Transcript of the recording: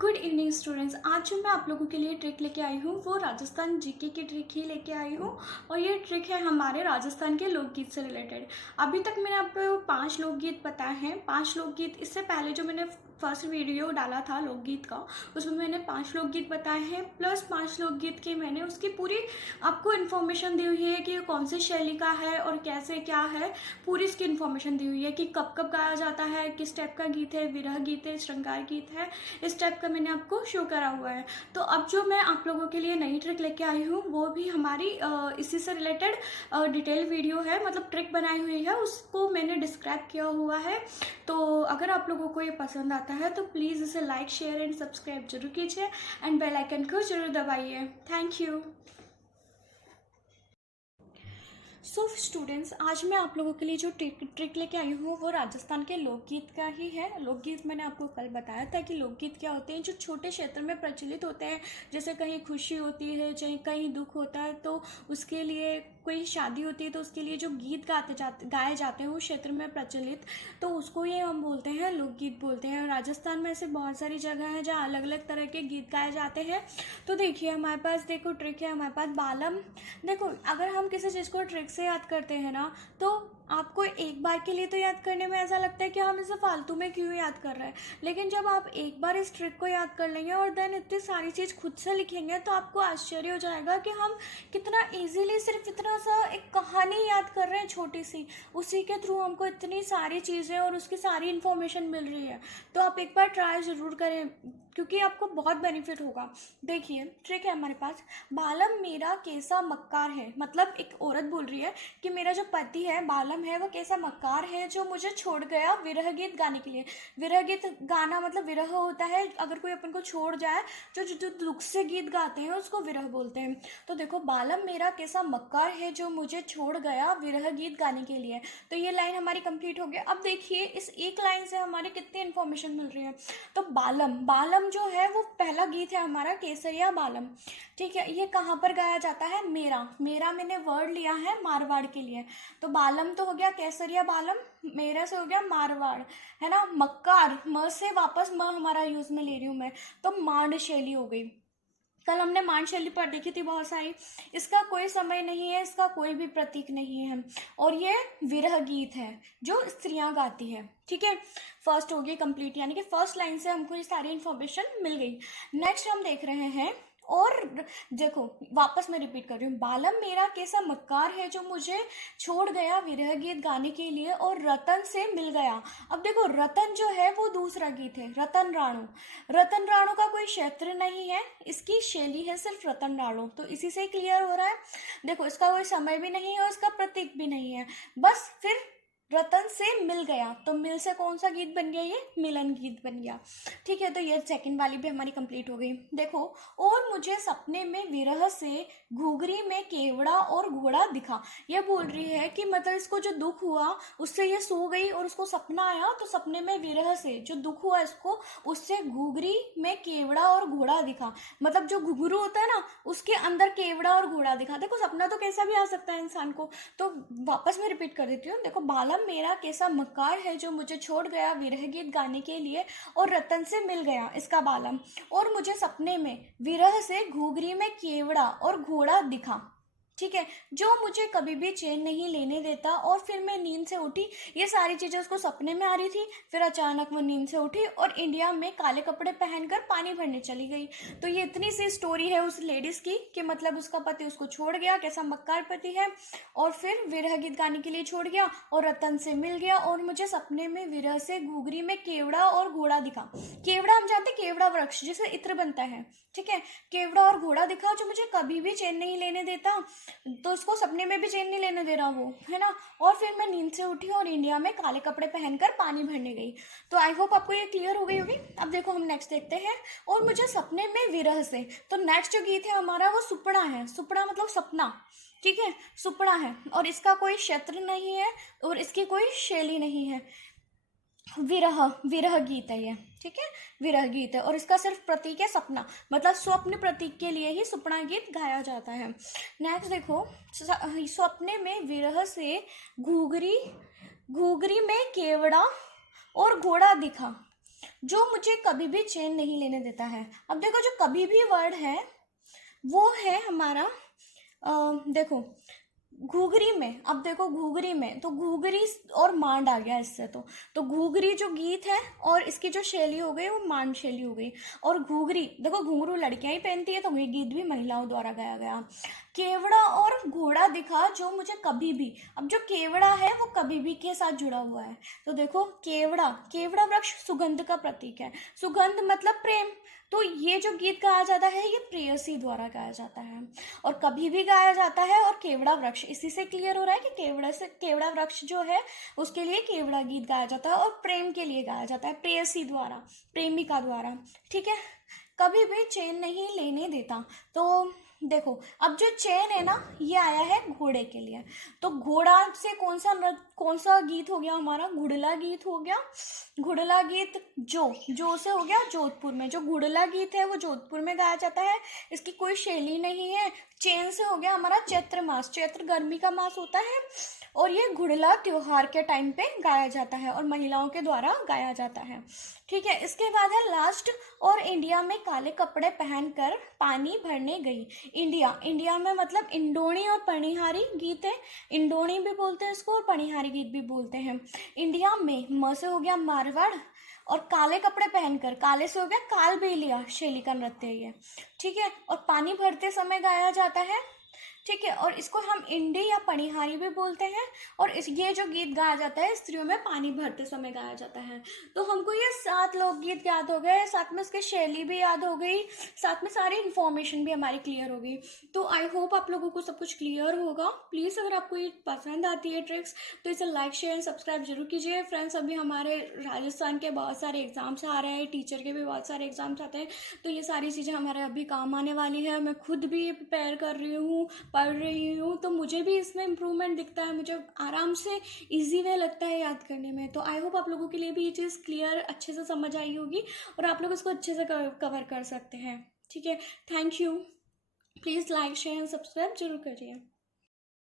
Good evening students. आज जो मैं आप लोगों के लिए ट्रिक लेके आई हूँ वो राजस्थान जीके की ट्रिक ही लेके आई हूँ। और ये ट्रिक है हमारे राजस्थान के लोकगीत से रिलेटेड। अभी तक मैंने आपको 5 लोकगीत बताए हैं। 5 लोकगीत, इससे पहले जो मैंने फर्स्ट वीडियो डाला था लोकगीत का, उसमें मैंने 5 लोकगीत बताए हैं, प्लस 5 लोकगीत की मैंने उसकी पूरी आपको इन्फॉर्मेशन दी हुई है कि ये कौन सी शैली का है और कैसे क्या है। पूरी इसकी इन्फॉर्मेशन दी हुई है कि कब कब गाया जाता है, किस टाइप का गीत है, विरह गीत है, श्रृंगार गीत है, इस टाइप का मैंने आपको शो करा हुआ है। तो अब जो मैं आप लोगों के लिए नई ट्रिक लेके आई हूँ वो भी हमारी इसी से रिलेटेड डिटेल वीडियो है, मतलब ट्रिक बनाई हुई है, उसको मैंने डिस्क्राइब किया हुआ है। तो अगर आप लोगों को ये पसंद आता है तो प्लीज़ इसे लाइक, शेयर एंड सब्सक्राइब जरूर कीजिए एंड बेल आइकन को जरूर दबाइए। Thank you. सो स्टूडेंट्स, आज मैं आप लोगों के लिए जो ट्रिक लेके आई हूँ वो राजस्थान के लोकगीत का ही है। लोकगीत मैंने आपको कल बताया था कि लोकगीत क्या होते हैं, जो छोटे क्षेत्र में प्रचलित होते हैं। जैसे कहीं खुशी होती है, चाहे कहीं दुख होता है, तो उसके लिए कोई शादी होती है तो उसके लिए जो गीत गाए जाते हैं उस क्षेत्र में प्रचलित, तो उसको ये हम बोलते हैं लोकगीत बोलते हैं। राजस्थान में ऐसे बहुत सारी जगह हैं जहाँ अलग अलग तरह के गीत गाए जाते हैं। तो देखिए हमारे पास, देखो ट्रिक है हमारे पास बालम। देखो अगर हम किसी चीज़ को ट्रिक से याद करते हैं ना, तो आपको एक बार के लिए तो याद करने में ऐसा लगता है कि हम इसे फालतू में क्यों याद कर रहे हैं। लेकिन जब आप एक बार इस ट्रिक को याद कर लेंगे और देन इतनी सारी चीज़ खुद से लिखेंगे तो आपको आश्चर्य हो जाएगा कि हम कितना इजीली सिर्फ इतना सा एक कहानी याद कर रहे हैं छोटी सी, उसी के थ्रू हमको इतनी सारी चीज़ें और उसकी सारी इन्फॉर्मेशन मिल रही है। तो आप एक बार ट्राई ज़रूर करें क्योंकि आपको बहुत बेनिफिट होगा। देखिए ट्रिक है हमारे पास, बालम मेरा कैसा मक्कार है। मतलब एक औरत बोल रही है कि मेरा जो पति है बालम है वो कैसा मक्कार है जो मुझे छोड़ गया विरह गीत गाने के लिए। विरह गीत गाना मतलब विरह होता है, अगर कोई अपन को छोड़ जाए, जो जो जो दुख से गीत गाते हैं उसको विरह बोलते हैं। तो देखो, बालम मेरा कैसा मक्कार है जो मुझे छोड़ गया विरह गीत गाने के लिए। तो ये लाइन हमारी कंप्लीट हो गई। अब देखिए इस एक लाइन से हमारे कितनी इन्फॉर्मेशन मिल रही है। तो बालम, बालम जो है वो पहला गीत है हमारा, केसरिया बालम। ठीक है, ये कहाँ पर गाया जाता है? मेरा, मेरा मैंने वर्ड लिया है मारवाड़ के लिए। तो बालम तो हो गया केसरिया बालम, मेरा से हो गया मारवाड़, है ना। मक्कार, म से वापस म हमारा यूज में ले रही हूँ मैं, तो मांड शैली हो गई। कल हमने मान शैली पर देखी थी बहुत सारी। इसका कोई समय नहीं है, इसका कोई भी प्रतीक नहीं है, और ये विरह गीत है जो स्त्रियां गाती है। ठीक है, फर्स्ट हो गई कंप्लीट, यानी कि फर्स्ट लाइन से हमको ये सारी इंफॉर्मेशन मिल गई। नेक्स्ट हम देख रहे हैं, और देखो वापस मैं रिपीट कर रही हूँ, बालम मेरा कैसा मक्कार है जो मुझे छोड़ गया विरह गीत गाने के लिए और रतन से मिल गया। अब देखो रतन जो है वो दूसरा गीत है, रतन राणु। रतन राणु का कोई क्षेत्र नहीं है, इसकी शैली है सिर्फ रतन राणु। तो इसी से क्लियर हो रहा है। देखो इसका कोई समय भी नहीं है और इसका प्रतीक भी नहीं है, बस फिर रतन से मिल गया, तो मिल से कौन सा गीत बन गया? ये मिलन गीत बन गया। ठीक है, तो ये सेकंड वाली भी हमारी कंप्लीट हो गई। देखो, और मुझे सपने में विरह से घुघरी में केवड़ा और घोड़ा दिखा। ये बोल रही है कि मतलब इसको जो दुख हुआ उससे ये सो गई और उसको सपना आया, तो सपने में विरह से जो दुख हुआ इसको, उससे घुघरी में केवड़ा और घोड़ा दिखा। मतलब जो घुघरू होता है ना, उसके अंदर केवड़ा और घोड़ा दिखा। देखो सपना तो कैसा भी आ सकता है इंसान को। तो वापस मैं रिपीट कर देती हूँ। देखो, बालम मेरा कैसा मक्कार है जो मुझे छोड़ गया विरह गीत गाने के लिए और रतन से मिल गया, इसका बालम। और मुझे सपने में विरह से घुघरी में केवड़ा और घोड़ा दिखा। ठीक है, जो मुझे कभी भी चैन नहीं लेने देता, और फिर मैं नींद से उठी। ये सारी चीजें उसको सपने में आ रही थी, फिर अचानक वो नींद से उठी और इंडिया में काले कपड़े पहनकर पानी भरने चली गई। तो ये इतनी सी स्टोरी है उस लेडीज की कि मतलब उसका पति उसको छोड़ गया, कैसा मक्कार पति है, और फिर विरह गीत गाने के लिए छोड़ गया और रतन से मिल गया, और मुझे सपने में विरह से घुघरी में केवड़ा और घोड़ा दिखा। केवड़ा हम जानते हैं, केवड़ा वृक्ष जिससे इत्र बनता है। ठीक है, केवड़ा और घोड़ा दिखा जो मुझे कभी भी चैन नहीं लेने देता, तो उसको सपने में भी चैन नहीं लेने दे रहा वो, है ना। और फिर मैं नींद से उठी और इंडिया में काले कपड़े पहनकर पानी भरने गई। तो आई होप आपको ये क्लियर हो गई होगी। अब देखो हम नेक्स्ट देखते हैं, और मुझे सपने में विरह से। तो नेक्स्ट जो गीत है हमारा वो सुपड़ा है। सुपड़ा मतलब सपना। ठीक है, सुपड़ा है, और इसका कोई क्षेत्र नहीं है और इसकी कोई शैली नहीं है। विरह, विरह गीत है ये। ठीक है, विरह गीत है, और इसका सिर्फ प्रतीक है सपना, मतलब स्वप्न प्रतीक के लिए ही सुपना गीत गाया जाता है। नेक्स्ट देखो, स्वप्ने में विरह से घुघरी, घुघरी में केवड़ा और घोड़ा दिखा। जो मुझे कभी भी चैन नहीं लेने देता है। अब देखो जो कभी भी वर्ड है वो है हमारा देखो घुघरी में। अब देखो घुघरी में तो घुघरी और मांड आ गया इससे। तो घुघरी जो गीत है और इसकी जो शैली हो गई वो मांड शैली हो गई। और घुघरी देखो घुंघरू लड़कियां ही पहनती है तो ये गीत भी महिलाओं द्वारा गाया गया। केवड़ा और घोड़ा दिखा जो मुझे कभी भी। अब जो केवड़ा है वो कभी भी के साथ जुड़ा हुआ है। तो देखो केवड़ा, केवड़ा वृक्ष सुगंध का प्रतीक है। सुगंध मतलब प्रेम। तो ये जो गीत गाया जाता है ये प्रेयसी द्वारा गाया जाता है और कभी भी गाया जाता है। और केवड़ा वृक्ष, इसी से क्लियर हो रहा है कि केवड़ा वृक्ष जो है उसके लिए केवड़ा गीत गाया जाता है और प्रेम के लिए गाया जाता है, प्रेयसी द्वारा, प्रेमिका द्वारा। ठीक है, कभी भी चैन नहीं लेने देता। तो देखो अब जो चैन है ना ये आया है घोड़े के लिए। तो घोड़ा से कौन सा गीत हो गया हमारा, घुड़ला गीत हो गया। घुड़ला गीत जो से हो गया जोधपुर में। जो घुड़ला गीत है वो जोधपुर में गाया जाता है। इसकी कोई शैली नहीं है। चैन से हो गया हमारा चैत्र मास। चैत्र गर्मी का मास होता है और ये घुड़ला त्योहार के टाइम पे गाया जाता है और महिलाओं के द्वारा गाया जाता है। ठीक है, इसके बाद है लास्ट। और इंडिया में काले कपड़े पहनकर पानी भरने गई। इंडिया में मतलब इंडोणी और पनिहारी गीत है। इंडोणी भी बोलते हैं इसको और पनिहारी गीत भी बोलते हैं। इंडिया में म से हो गया मारवाड़ और काले कपड़े पहनकर, काले से हो गया कालबेलिया शैली का नृत्य है ये। ठीक है, और पानी भरते समय गाया जाता है। ठीक है, और इसको हम इंडी या पनिहारी भी बोलते हैं। और ये जो गीत गाया जाता है स्त्रियों में पानी भरते समय गाया जाता है। तो हमको ये 7 लोकगीत याद हो गए, साथ में इसकी शैली भी याद हो गई, साथ में सारी इन्फॉर्मेशन भी हमारी क्लियर हो गई। तो आई होप आप लोगों को सब कुछ क्लियर होगा। प्लीज़ अगर आपको ये पसंद आती है ट्रिक्स तो इसे लाइक शेयर एंड सब्सक्राइब जरूर कीजिए। फ्रेंड्स अभी हमारे राजस्थान के बहुत सारे एग्जाम्स आ रहे हैं, टीचर के भी बहुत सारे एग्जाम्स आते हैं। तो ये सारी चीज़ें हमारे अभी काम आने वाली है। मैं खुद भी प्रिपेयर कर रही हूँ, पढ़ रही हूँ, तो मुझे भी इसमें इम्प्रूवमेंट दिखता है। मुझे आराम से इजी वे लगता है याद करने में। तो आई होप आप लोगों के लिए भी ये चीज़ क्लियर अच्छे से समझ आई होगी और आप लोग इसको अच्छे से कवर कर सकते हैं। ठीक है, thank you. Please like share and subscribe जरूर करिए।